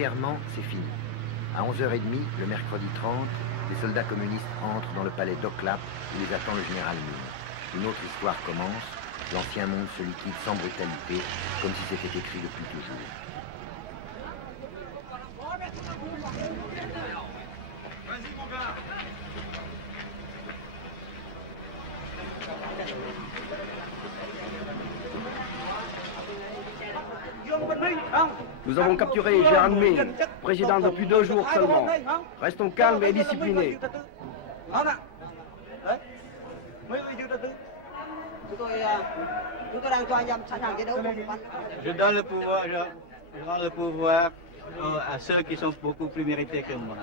Militairement, c'est fini. À 11h30, le mercredi 30, les soldats communistes entrent dans le palais d'Oklap où les attend le général Mine. Une autre histoire commence. L'ancien monde se liquide sans brutalité, comme si c'était écrit depuis toujours. Nous avons capturé Gérard Mine, président depuis 2 jours seulement. Restons calmes et disciplinés. Je donne le pouvoir à ceux qui sont beaucoup plus mérités que moi.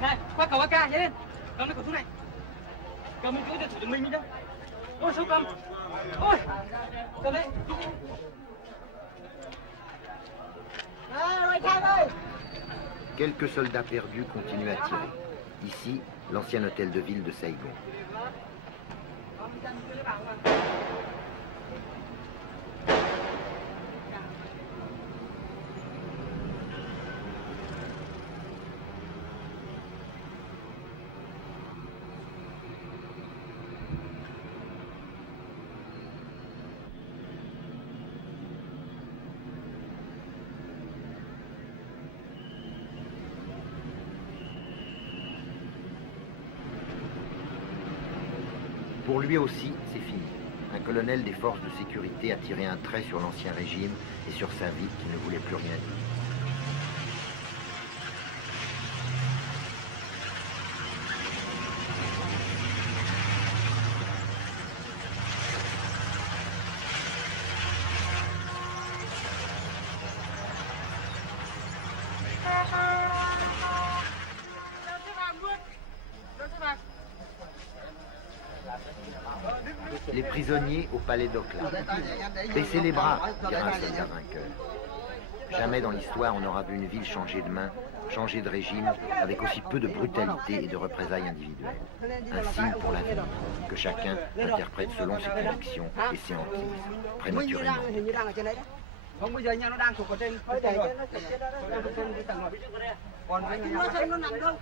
Này, qua cầu AK nhảy lên. Cầm lấy khẩu súng này. Cầm mình cứ để thủ được mình đi đâu. Ôi sao cầm. Ôi. Cầm lấy. Quelques soldats perdus continuent à tirer. Ici, l'ancien hôtel de ville de Saigon. Pour lui aussi, c'est fini. Un colonel des forces de sécurité a tiré un trait sur l'ancien régime et sur sa vie qui ne voulait plus rien dire. Les prisonniers au palais d'Oklap. Baissez les bras, dira un soldat vainqueur. Jamais dans l'histoire on n'aura vu une ville changer de main, changer de régime, avec aussi peu de brutalité et de représailles individuelles. Un signe pour la vie, que chacun interprète selon ses convictions et ses hantises, prématurément. Không bây giờ nha, nó đang thuộc ở trên rồi. Còn nó xem nó nằm đâu.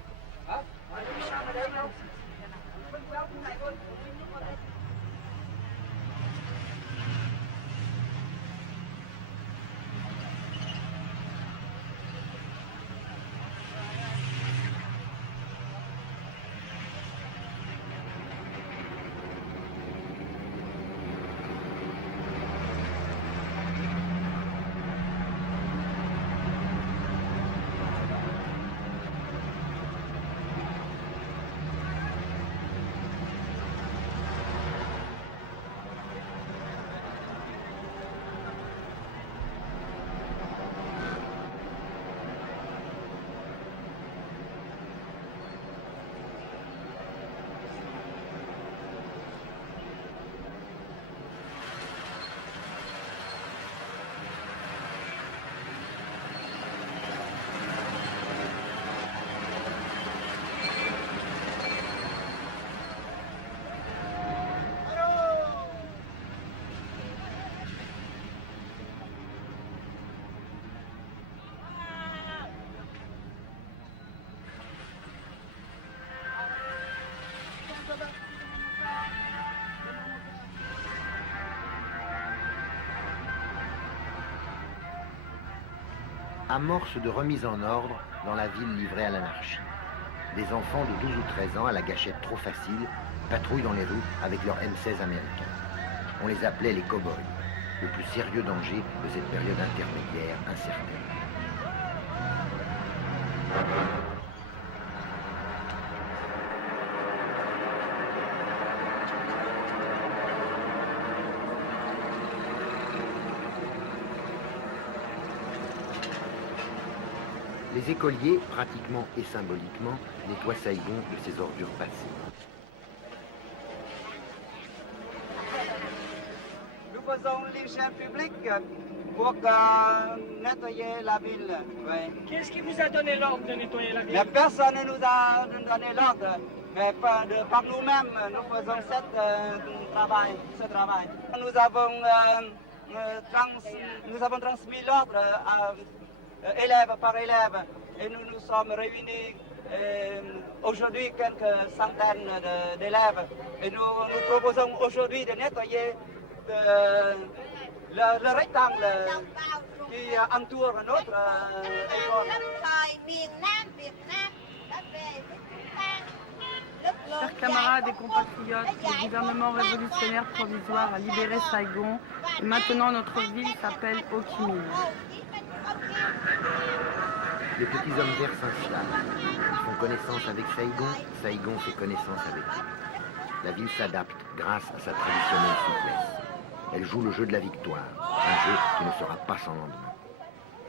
Amorce de remise en ordre dans la ville livrée à l'anarchie. Des enfants de 12 ou 13 ans à la gâchette trop facile patrouillent dans les rues avec leurs M16 américains. On les appelait les cow-boys, le plus sérieux danger de cette période intermédiaire incertaine. Les écoliers, pratiquement et symboliquement, nettoient Saigon de ses ordures passées. Nous faisons l'hygiène publique pour nettoyer la ville. Oui. Qu'est-ce qui vous a donné l'ordre de nettoyer la ville? Mais personne ne nous a donné l'ordre. Mais pas de par nous-mêmes, nous faisons ce travail. Nous avons transmis l'ordre à élève par élève et nous nous sommes réunis aujourd'hui quelques centaines d'élèves et nous proposons aujourd'hui de nettoyer le rectangle qui entoure notre école. Chers camarades et compatriotes, le gouvernement révolutionnaire provisoire a libéré Saigon et maintenant notre ville s'appelle Ho Chi Minh. Les petits hommes verts s'installent. Ils font connaissance avec Saigon, Saigon fait connaissance avec eux. La ville s'adapte grâce à sa traditionnelle souplesse. Elle joue le jeu de la victoire, un jeu qui ne sera pas sans lendemain.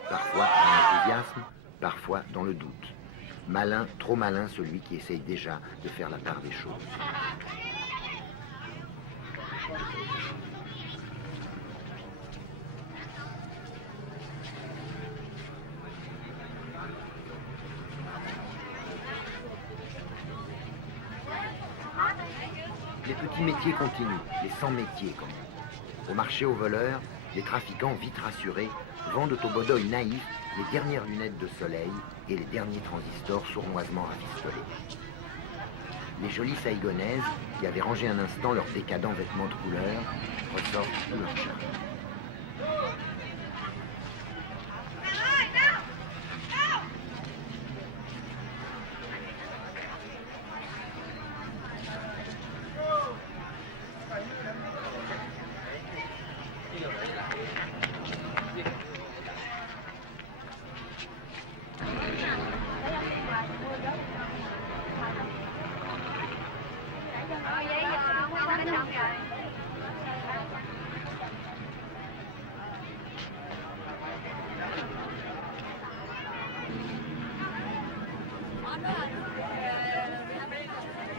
Parfois dans l'enthousiasme, parfois dans le doute. Malin, trop malin celui qui essaye déjà de faire la part des choses. Les petits métiers continuent, les 100 métiers comme on dit. Au marché aux voleurs, les trafiquants vite rassurés vendent aux bodoïs naïfs les dernières lunettes de soleil et les derniers transistors sournoisement rafistolés. Les jolies Saïgonaises, qui avaient rangé un instant leurs décadents vêtements de couleur, ressortent de leur charme.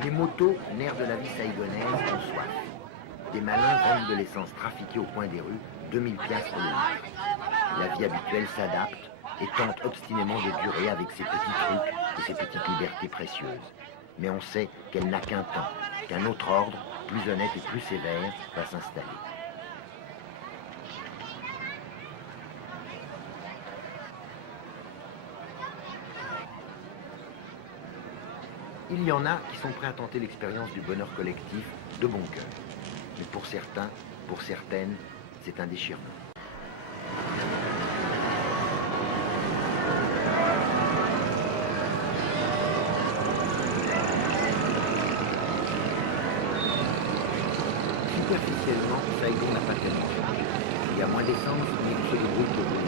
Les motos, nerfs de la vie saïgonaise, ont soif. Des malins vendent de l'essence trafiquée au coin des rues, 2000 piastres le litre. La vie habituelle s'adapte et tente obstinément de durer avec ses petits trucs et ses petites libertés précieuses. Mais on sait qu'elle n'a qu'un temps, qu'un autre ordre, plus honnête et plus sévère, va s'installer. Il y en a qui sont prêts à tenter l'expérience du bonheur collectif de bon cœur. Mais pour certains, pour certaines, c'est un déchirement. Superficiellement, Saigon n'a pas tellement changé. Il y a moins d'essence, mais tout se déroule pour eux.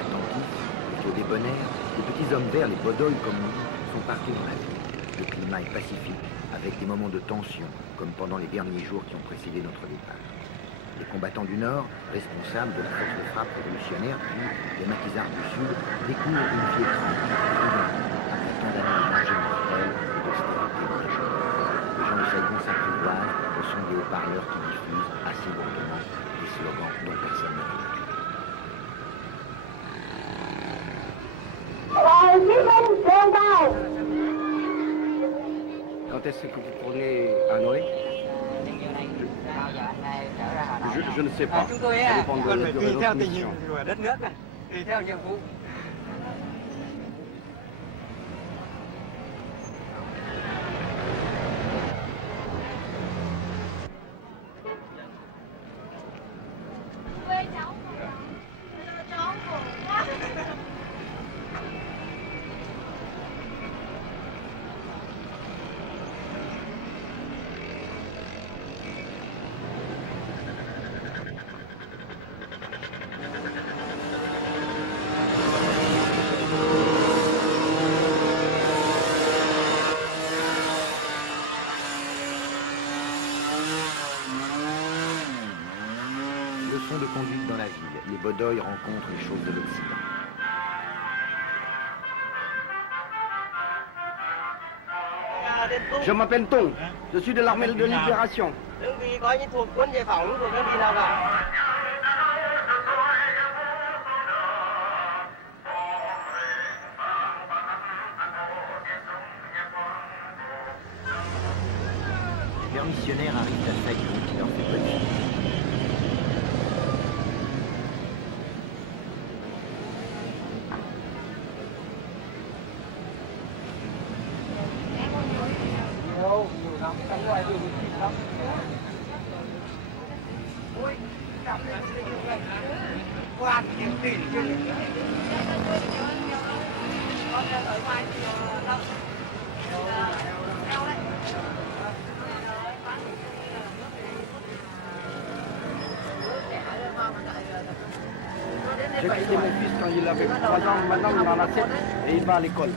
Attentifs, plutôt débonnaires, les petits hommes verts, les bodoïs comme nous, sont partout dans la ville. Le climat est pacifique, avec des moments de tension, comme pendant les derniers jours qui ont précédé notre départ. Les combattants du Nord, responsables de la force de frappe révolutionnaire, puis les maquisards du Sud, découvrent une vie étrange, après tant d'années de danger mortel et d'austérité dans la région. Les gens de Saigon s'apprivoisent au son des haut-parleurs qui diffusent, assez lourdement, des slogans dont personne n'a vu. Quand est-ce que vous tournez à Noé? Je ne sais pas. Chúng tôi Ça dépend de la phải durée tùy de theo notre tình hình mission. của đất nước, tùy theo nhiệm vụ. Leçon de conduite dans la ville. Les bodoïs rencontrent les choses de l'Occident. Je m'appelle Tong. Je suis de l'armée de libération. Đơn vị coi như thuộc quân giải phóng của đơn vị nào cả. révolutionnaires arrivent à Saigon qui leur fait petit. J'ai quitté mon fils quand il avait 3 ans, maintenant il en a 7 et il va à l'école.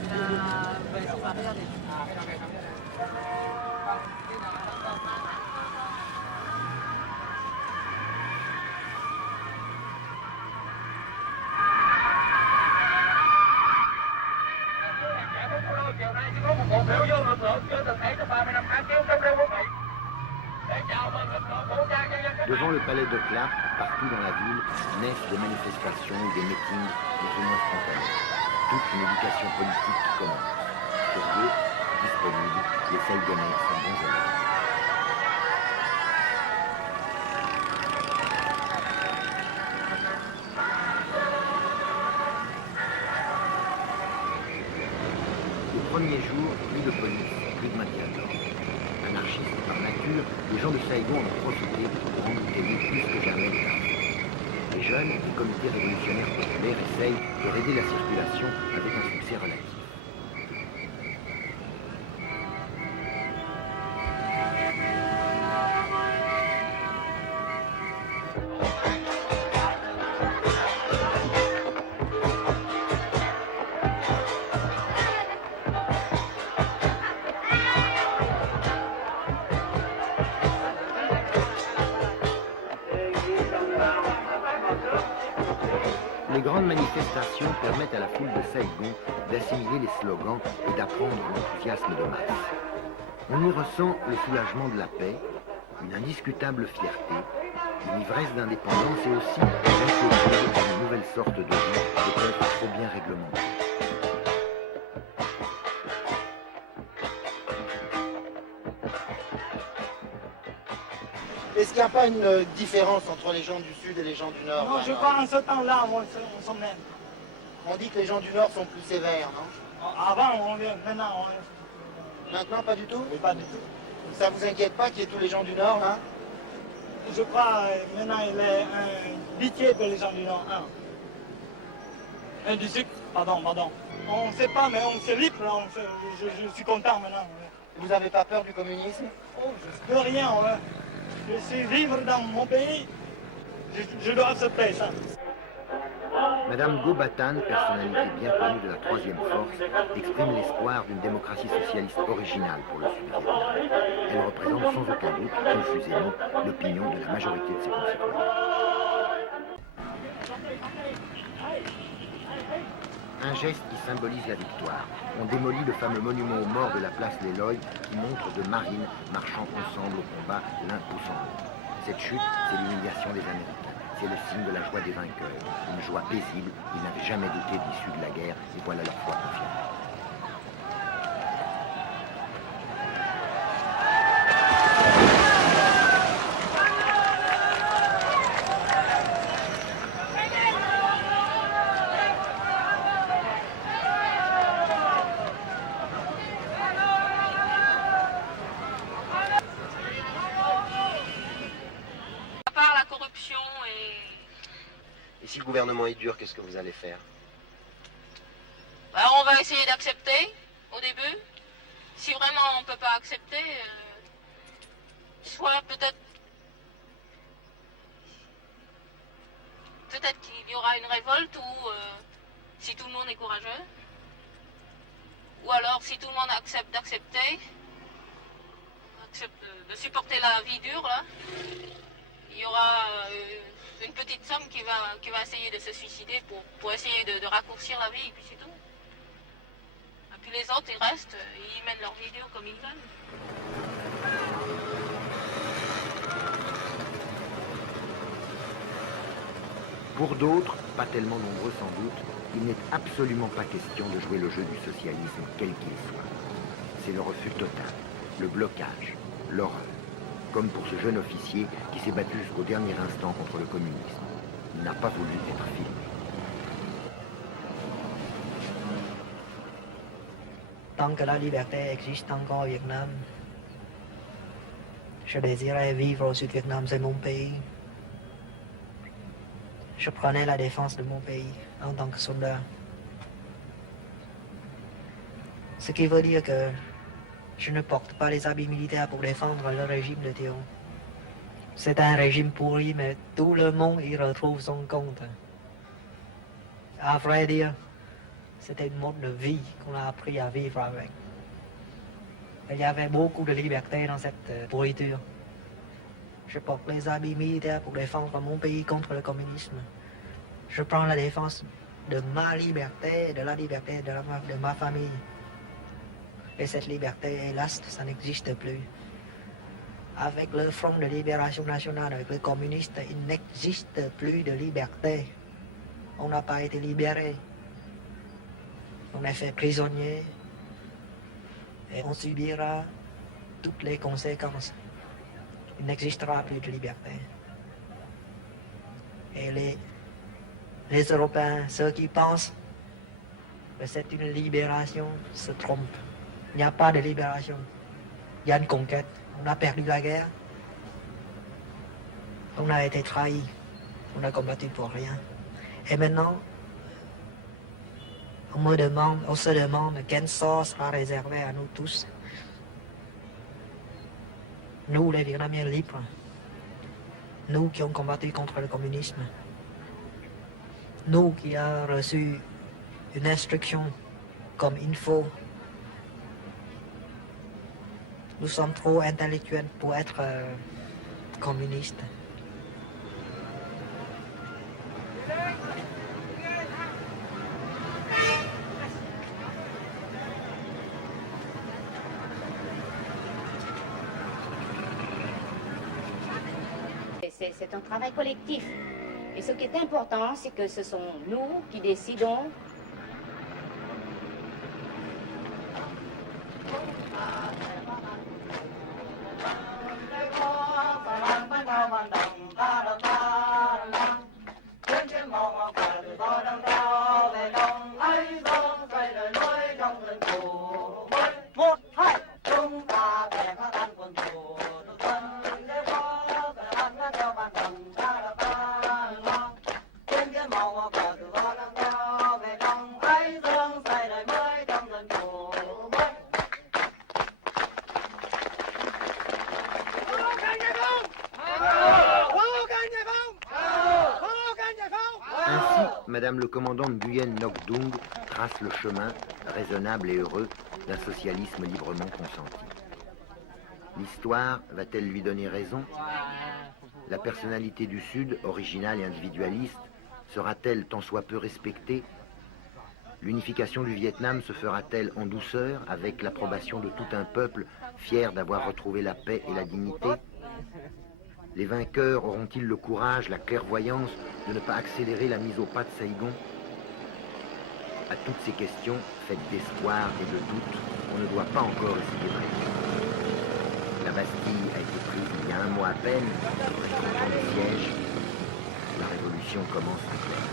Devant le palais de Clark, partout dans la ville, naissent des manifestations ou des meetings plus ou moins spontanés. Toute une éducation politique qui commence. Curieux, disponible, les Saïgonais sont bons élèves. Le premier jour, plus de police, plus de maintien de l'ordre. Anarchistes par nature, les gens de Saigon en ont profité pour embouteiller plus que jamais les trafics. Les jeunes des comités révolutionnaires populaires essayent de raider la circulation avec un succès relatif. Les grandes manifestations permettent à la foule de Saigon d'assimiler les slogans et d'apprendre l'enthousiasme de masse. On y ressent le soulagement de la paix, une indiscutable fierté, une ivresse d'indépendance et aussi l'inquiétude d'une nouvelle sorte de vie peut-être trop bien réglementée. Est-ce qu'il n'y a pas une différence entre les gens du Sud et les gens du Nord? Non, je crois en ce temps-là, on s'en même. On dit que les gens du Nord sont plus sévères, non? Avant, maintenant, Maintenant, pas du tout? mais pas du tout. Ça vous inquiète pas qu'il y ait tous les gens du Nord, hein? Je crois maintenant il est un pitié pour les gens du Nord. Un du Sud, pardon. On ne sait pas, mais on se libre, je suis content maintenant. Vous n'avez pas peur du communisme? Oh, je peux rien, ouais. Je suis libre dans mon pays, je dois accepter ça. Madame Go-Batan, personnalité bien connue de la Troisième Force, exprime l'espoir d'une démocratie socialiste originale pour le Sud-Vietnam. Elle représente sans aucun doute, confusément, l'opinion de la majorité de ses concitoyens. Un geste qui symbolise la victoire. On démolit le fameux monument aux morts de la place Leloy qui montre deux marines marchant ensemble au combat, l'un poussant l'autre. Cette chute, c'est l'humiliation des Américains. C'est le signe de la joie des vainqueurs. Une joie paisible. Ils n'avaient jamais douté de l'issue de la guerre et voilà leur foi confirmée. Et si le gouvernement est dur, qu'est-ce que vous allez faire? Ben, on va essayer d'accepter au début. Si vraiment on ne peut pas accepter, soit peut-être qu'il y aura une révolte ou si tout le monde est courageux. Ou alors si tout le monde accepte d'accepter, accepte de supporter la vie dure là, il y aura une petite somme qui va essayer de se suicider pour essayer de raccourcir la vie, et puis c'est tout. Et puis les autres, ils restent, ils mènent leur vie dure comme ils veulent. Pour d'autres, pas tellement nombreux sans doute, il n'est absolument pas question de jouer le jeu du socialisme, quel qu'il soit. C'est le refus total, le blocage, l'horreur. comme pour ce jeune officier qui s'est battu jusqu'au dernier instant contre le communisme. Il n'a pas voulu être filmé. Tant que la liberté existe encore au Vietnam, je désirais vivre au Sud-Vietnam, c'est mon pays. Je prenais la défense de mon pays en tant que soldat. Ce qui veut dire que je ne porte pas les habits militaires pour défendre le régime de Thieu. C'est un régime pourri, mais tout le monde y retrouve son compte. À vrai dire, c'était une mode de vie qu'on a appris à vivre avec. Il y avait beaucoup de liberté dans cette pourriture. Je porte les habits militaires pour défendre mon pays contre le communisme. Je prends la défense de ma liberté et de la liberté de ma famille. Et cette liberté, hélas, ça n'existe plus. Avec le Front de Libération Nationale, avec les communistes, il n'existe plus de liberté. On n'a pas été libérés. On est fait prisonnier et on subira toutes les conséquences. Il n'existera plus de liberté. Et les Européens, ceux qui pensent que c'est une libération, se trompent. Il n'y a pas de libération. Il y a une conquête. On a perdu la guerre. On a été trahis. On a combattu pour rien. Et maintenant, on se demande quel sort sera réservé à nous tous. Nous, les Vietnamiens libres. Nous qui avons combattu contre le communisme. Nous qui avons reçu une instruction comme il faut. Nous sommes trop intellectuels pour être communistes. C'est un travail collectif. Et ce qui est important, c'est que ce sont nous qui décidons Madame le commandant Nguyen Ngoc Dung trace le chemin, raisonnable et heureux, d'un socialisme librement consenti. L'histoire va-t-elle lui donner raison? La personnalité du Sud, originale et individualiste, sera-t-elle tant soit peu respectée? L'unification du Vietnam se fera-t-elle en douceur, avec l'approbation de tout un peuple fier d'avoir retrouvé la paix et la dignité? Les vainqueurs auront-ils le courage, la clairvoyance de ne pas accélérer la mise au pas de Saigon? À toutes ces questions, faites d'espoir et de doute, on ne doit pas encore essayer de répondre. La Bastille a été prise il y a un mois à peine, dans le siège, la révolution commence en pleine.